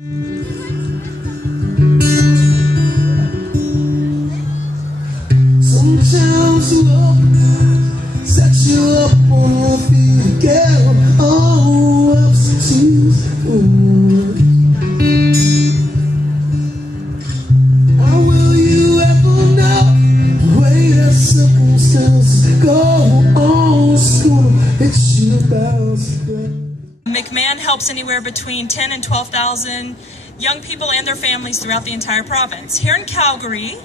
Sometimes love sets you up on your feet again. Oh, absentees. How will you ever know the way that circumstances go on? School, it's you about McMahon helps anywhere between 10 and 12,000 young people and their families throughout the entire province. Here in Calgary,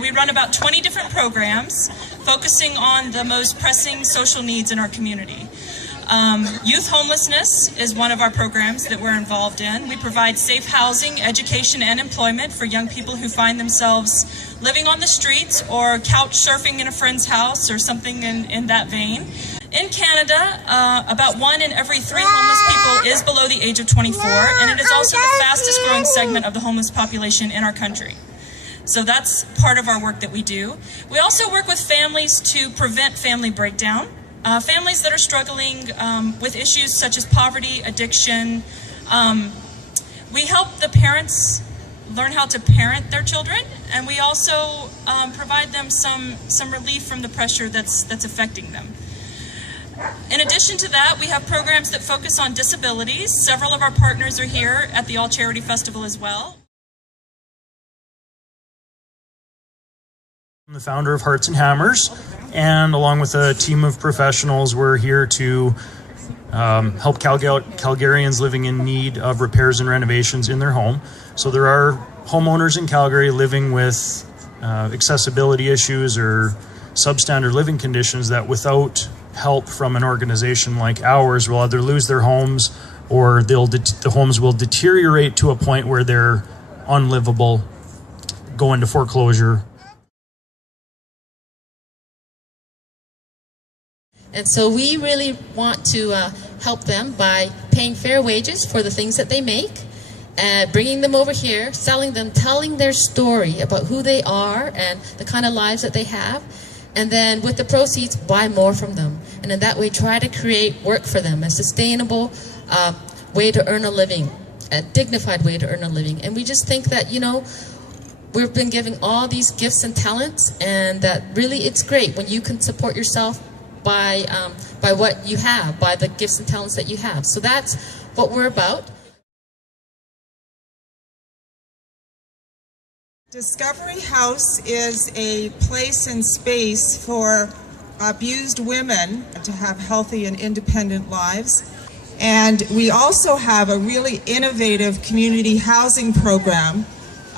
we run about 20 different programs focusing on the most pressing social needs in our community. Youth homelessness is one of our programs that we're involved in. We provide safe housing, education, and employment for young people who find themselves living on the streets or couch surfing in a friend's house or something in that vein. In Canada, about 1 in every 3 homeless people is below the age of 24, and it is also the fastest growing segment of the homeless population in our country. So that's part of our work that we do. We also work with families to prevent family breakdown. Families that are struggling with issues such as poverty, addiction. We help the parents learn how to parent their children, and we also provide them some relief from the pressure that's affecting them. In addition to that, we have programs that focus on disabilities. Several of our partners are here at the All Charity Festival as well. I'm the founder of Hearts and Hammers, and along with a team of professionals, we're here to help Calgarians living in need of repairs and renovations in their home. So there are homeowners in Calgary living with accessibility issues or substandard living conditions that without help from an organization like ours will either lose their homes or the homes will deteriorate to a point where they're unlivable, go into foreclosure. And so we really want to help them by paying fair wages for the things that they make, bringing them over here, selling them, telling their story about who they are and the kind of lives that they have. And then with the proceeds, buy more from them. And in that way, try to create work for them, a sustainable way to earn a living, a dignified way to earn a living. And we just think that, you know, we've been given all these gifts and talents, and that really it's great when you can support yourself by what you have, by the gifts and talents that you have. So that's what we're about. Discovery House is a place and space for abused women to have healthy and independent lives. And we also have a really innovative community housing program.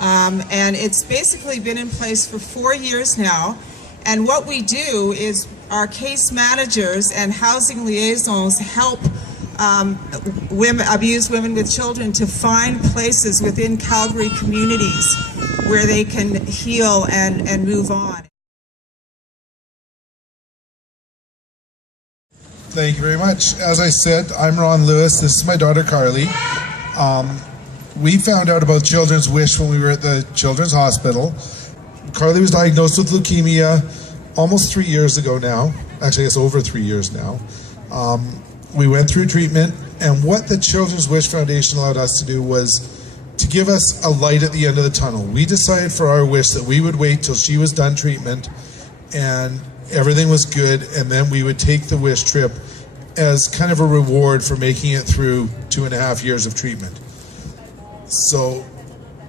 And it's basically been in place for 4 years now. And what we do is our case managers and housing liaisons help abused women with children to find places within Calgary communities where they can heal and move on. Thank you very much. As I said, I'm Ron Lewis. This is my daughter Carly. We found out about Children's Wish when we were at the Children's Hospital. Carly was diagnosed with leukemia almost 3 years ago now. Actually, it's over 3 years now. We went through treatment, and what the Children's Wish Foundation allowed us to do was to give us a light at the end of the tunnel. We decided for our wish that we would wait till she was done treatment and everything was good, and then we would take the wish trip as kind of a reward for making it through 2.5 years of treatment. So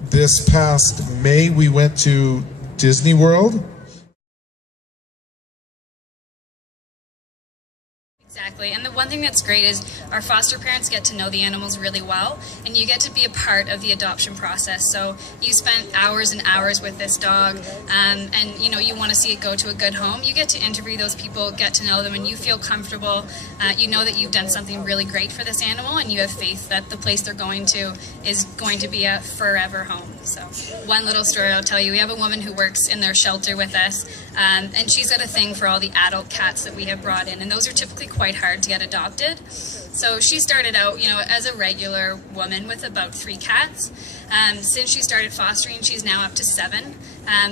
this past May, we went to Disney World. Exactly, and the one thing that's great is our foster parents get to know the animals really well, and you get to be a part of the adoption process. So you spent hours and hours with this dog, and you know you want to see it go to a good home. You get to interview those people, get to know them, and you feel comfortable. You know that you've done something really great for this animal, and you have faith that the place they're going to is going to be a forever home. So one little story I'll tell you, we have a woman who works in their shelter with us, and she's got a thing for all the adult cats that we have brought in, and those are typically quite hard to get adopted. So she started out, you know, as a regular woman with about 3 cats. Since she started fostering, she's now up to 7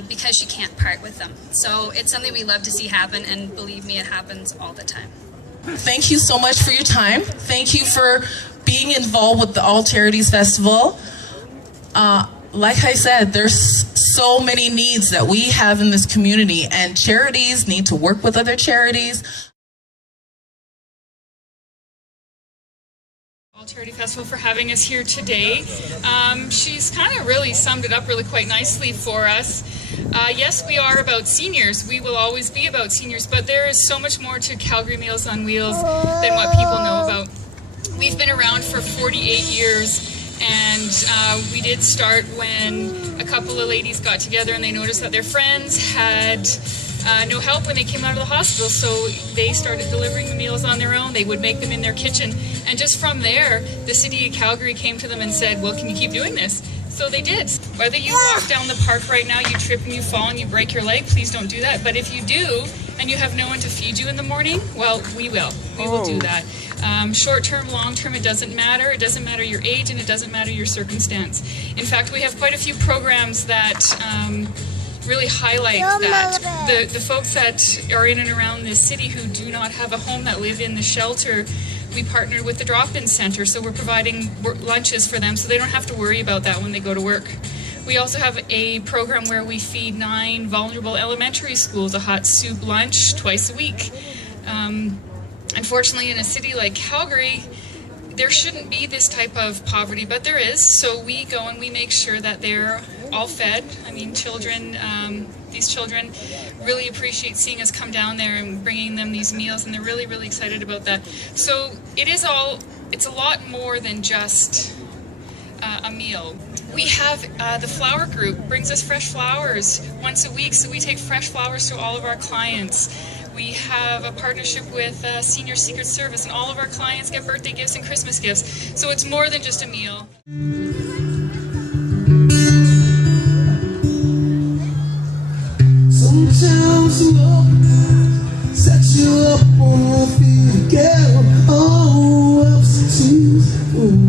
because she can't part with them. So it's something we love to see happen, and believe me, it happens all the time. Thank you so much for your time. Thank you for being involved with the All Charities Festival. like I said, there's so many needs that we have in this community, and charities need to work with other charities. Charity Festival for having us here today. She's kind of really summed it up really quite nicely for us. Yes, we are about seniors. We will always be about seniors, but there is so much more to Calgary Meals on Wheels than what people know about. We've been around for 48 years, and we did start when a couple of ladies got together and they noticed that their friends had no help when they came out of the hospital, so they started delivering the meals on their own. They would make them in their kitchen, and just from there, the city of Calgary came to them and said, well, can you keep doing this? So they did. Whether you walk down the park right now, you trip and you fall and you break your leg, please don't do that. But if you do, and you have no one to feed you in the morning, well, we will. We will do that. Short-term, long-term, it doesn't matter. It doesn't matter your age, and it doesn't matter your circumstance. In fact, we have quite a few programs that really highlight that. The folks that are in and around this city who do not have a home, that live in the shelter, we partnered with the drop-in center, so we're providing lunches for them so they don't have to worry about that when they go to work. We also have a program where we feed 9 vulnerable elementary schools a hot soup lunch twice a week. Unfortunately, in a city like Calgary, there shouldn't be this type of poverty, but there is, so we go and we make sure that they're all fed. I mean, children, these children really appreciate seeing us come down there and bringing them these meals, and they're really, really excited about that. So it's a lot more than just a meal. We have the flower group brings us fresh flowers once a week, so we take fresh flowers to all of our clients. We have a partnership with Senior Secret Service, and all of our clients get birthday gifts and Christmas gifts. So it's more than just a meal. Sometimes love sets you up on your feet again. Oh, ups and twos.